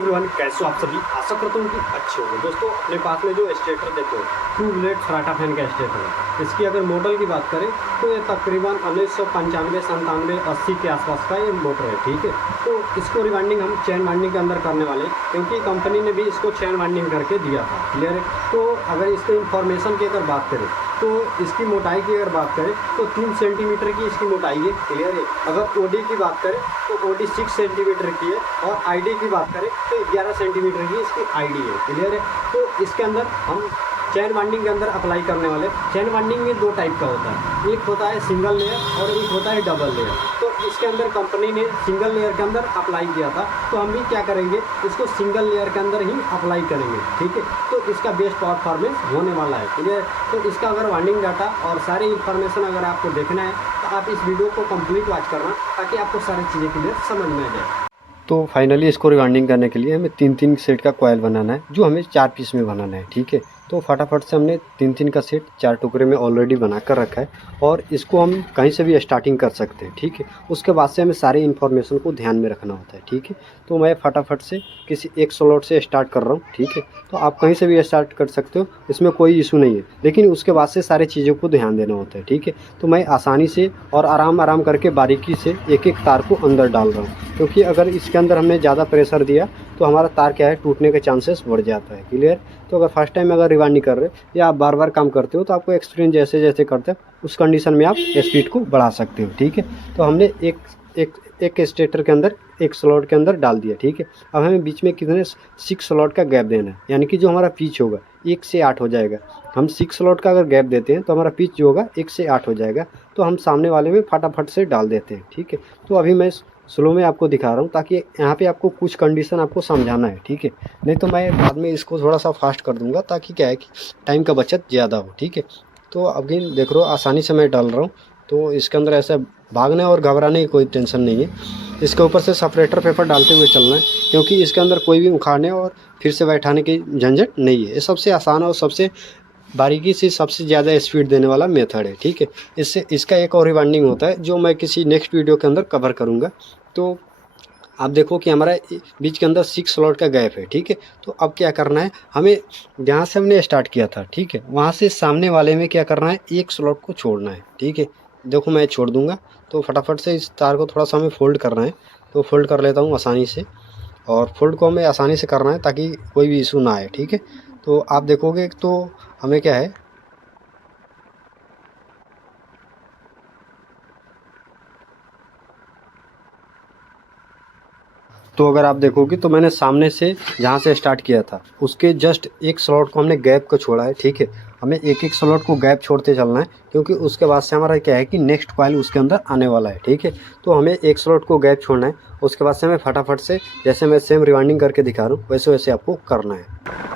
Everyone, कैसे हो आप सभी। आशा करता हूँ कि अच्छे होंगे। दोस्तों, अपने पास में जो स्टेटर देखो, 2 ब्लेड फराटा फैन का स्टेटर है। इसकी अगर मॉडल की बात करें तो ये तकरीबन 1995, 97, 80 के आसपास का ये मोटर है। ठीक है, तो इसको रिवाइंडिंग हम चैन वाइंडिंग के अंदर करने वाले हैं, क्योंकि कंपनी ने भी इसको चैन वाइंडिंग करके दिया था। क्लियर है। तो अगर इसके इन्फॉर्मेशन की अगर बात करें तो इसकी मोटाई की अगर बात करें तो 3 सेंटीमीटर की इसकी मोटाई है। क्लियर है। अगर ओडी की बात करें तो ओडी 6 सेंटीमीटर की है, और आईडी की बात करें तो 11 सेंटीमीटर की इसकी आईडी है। क्लियर है। तो इसके अंदर हम चैन वाइंडिंग के अंदर अप्लाई करने वाले। चैन वाइंडिंग में 2 टाइप का होता है, एक होता है सिंगल लेयर और एक होता है डबल लेयर। तो इसके अंदर कंपनी ने सिंगल लेयर के अंदर अप्लाई किया था, तो हम भी क्या करेंगे, इसको सिंगल लेयर के अंदर ही अप्लाई करेंगे। ठीक है, तो इसका बेस्ट परफॉर्मेंस होने वाला है। क्लियर। तो इसका अगर वाइंडिंग डाटा और सारी इन्फॉर्मेशन अगर आपको देखना है तो आप इस वीडियो को कंप्लीट वॉच करना, ताकि आपको सारी चीज़ें क्लियर समझ में आ जाए। तो फाइनली इसको रिवाइंडिंग करने के लिए हमें 3-3 सेट का कॉयल बनाना है, जो हमें 4 पीस में बनाना है। ठीक है, तो फटाफट से हमने 3-3 का सेट 4 टुकड़े में ऑलरेडी बना कर रखा है, और इसको हम कहीं से भी स्टार्टिंग कर सकते हैं। ठीक है, उसके बाद से हमें सारी इन्फॉर्मेशन को ध्यान में रखना होता है। ठीक है, तो मैं फटाफट से किसी एक स्लॉट से स्टार्ट कर रहा हूँ। ठीक है, तो आप कहीं से भी स्टार्ट कर सकते हो, इसमें कोई इशू नहीं है, लेकिन उसके बाद से सारी चीज़ों को ध्यान देना होता है। ठीक है, तो मैं आसानी से और आराम करके बारीकी से एक एक तार को अंदर डाल रहा हूँ, क्योंकि अगर इसके अंदर हमने ज़्यादा प्रेशर दिया तो हमारा तार क्या है, टूटने के चांसेस बढ़ जाता है। क्लियर। तो अगर फर्स्ट टाइम अगर रिवाइंडिंग कर रहे हो या आप बार बार काम करते हो, तो आपको एक्सपीरियंस जैसे जैसे करते हो उस कंडीशन में आप स्पीड को बढ़ा सकते हो। ठीक है, तो हमने एक एक एक स्टेटर के अंदर एक स्लॉट के अंदर डाल दिया। ठीक है, अब हमें बीच में कितने 6 स्लॉट का गैप देना है, यानी कि जो हमारा पिच होगा 1 से 8 हो जाएगा। हम 6 स्लॉट का अगर गैप देते हैं तो हमारा पिच जो होगा 1 से 8 हो जाएगा। तो हम सामने वाले में फटाफट से डाल देते हैं। ठीक है, तो अभी मैं स्लो में आपको दिखा रहा हूँ, ताकि यहाँ पे आपको कुछ कंडीशन आपको समझाना है। ठीक है, नहीं तो मैं बाद में इसको थोड़ा सा फास्ट कर दूँगा, ताकि क्या है कि टाइम का बचत ज़्यादा हो। ठीक है, तो अभी देख रहे हो आसानी से मैं डाल रहा हूँ, तो इसके अंदर ऐसा भागने और घबराने की कोई टेंशन नहीं है। इसके ऊपर से सेपरेटर पेपर डालते हुए चलना है, क्योंकि इसके अंदर कोई भी उखाड़ने और फिर से बैठाने की झंझट नहीं है। ये सबसे आसान और सबसे बारीकी से सबसे ज़्यादा स्पीड देने वाला मेथड है। ठीक है, इससे इसका एक और रिवाइंडिंग होता है, जो मैं किसी नेक्स्ट वीडियो के अंदर कवर करूँगा। तो आप देखो कि हमारा बीच के अंदर 6 स्लॉट का गैप है। ठीक है, तो अब क्या करना है, हमें जहाँ से हमने स्टार्ट किया था, ठीक है, वहाँ से सामने वाले में क्या करना है, एक स्लॉट को छोड़ना है। ठीक है, देखो मैं छोड़ दूँगा, तो फटाफट से इस तार को थोड़ा सा हमें फोल्ड करना है। तो फोल्ड कर लेता हूँ आसानी से, और फोल्ड को हमें आसानी से करना है ताकि कोई भी इशू ना आए। ठीक है, तो आप देखोगे तो हमें क्या है, तो अगर आप देखोगे तो मैंने सामने से जहाँ से स्टार्ट किया था उसके जस्ट एक स्लॉट को हमने गैप को छोड़ा है। ठीक है, हमें एक एक स्लॉट को गैप छोड़ते चलना है, क्योंकि उसके बाद से हमारा क्या है कि नेक्स्ट कॉइल उसके अंदर आने वाला है। ठीक है, तो हमें एक स्लॉट को गैप छोड़ना है, उसके बाद से हमें फटाफट से, जैसे मैं सेम रिवाइंडिंग करके दिखा रहा हूँ, वैसे वैसे आपको करना है।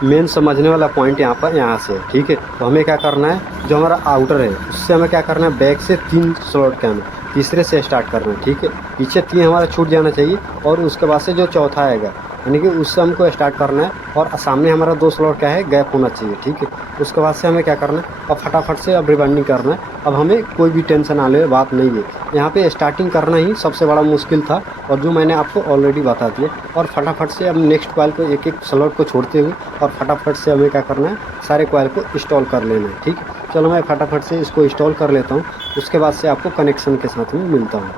मेन समझने वाला पॉइंट यहाँ से है। ठीक है, तो हमें क्या करना है, जो हमारा आउटर है उससे हमें क्या करना है, बैक से 3 स्लॉट का हमें तीसरे से स्टार्ट करना है। ठीक है, पीछे 3 हमारा छूट जाना चाहिए, और उसके बाद से जो चौथा आएगा, यानी कि उससे हमको स्टार्ट करना है, और सामने हमारा 2 स्लॉट क्या है, गैप होना चाहिए। ठीक है, उसके बाद से हमें क्या करना है, अब फटाफट से अब रिबाइंडिंग करना है। अब हमें कोई भी टेंशन आने वाली बात नहीं है, यहाँ पे स्टार्टिंग करना ही सबसे बड़ा मुश्किल था, और जो मैंने आपको ऑलरेडी बता दिया। और फटाफट से अब नेक्स्ट कॉइल को एक एक स्लॉट को छोड़ते हुए, और फटाफट से हमें क्या करना है, सारे कॉइल को इंस्टॉल कर लेना है। ठीक है, चलो मैं फटाफट से इसको इंस्टॉल कर लेता हूँ, उसके बाद से आपको कनेक्शन के साथ में मिलता हूँ।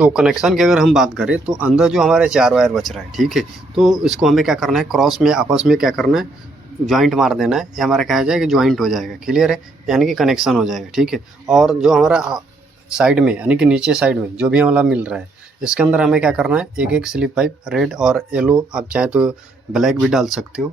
तो कनेक्शन की अगर हम बात करें तो अंदर जो हमारे 4 वायर बच रहा है, ठीक है, तो इसको हमें क्या करना है, क्रॉस में आपस में क्या करना है, जॉइंट मार देना है। ये हमारा क्या हो जाएगा, जॉइंट हो जाएगा। क्लियर है, यानी कि कनेक्शन हो जाएगा। ठीक है, और जो हमारा साइड में यानी कि नीचे साइड में जो भी हमारा मिल रहा है, इसके अंदर हमें क्या करना है, एक एक स्लिप पाइप रेड और येलो, आप चाहे तो ब्लैक भी डाल सकते हो,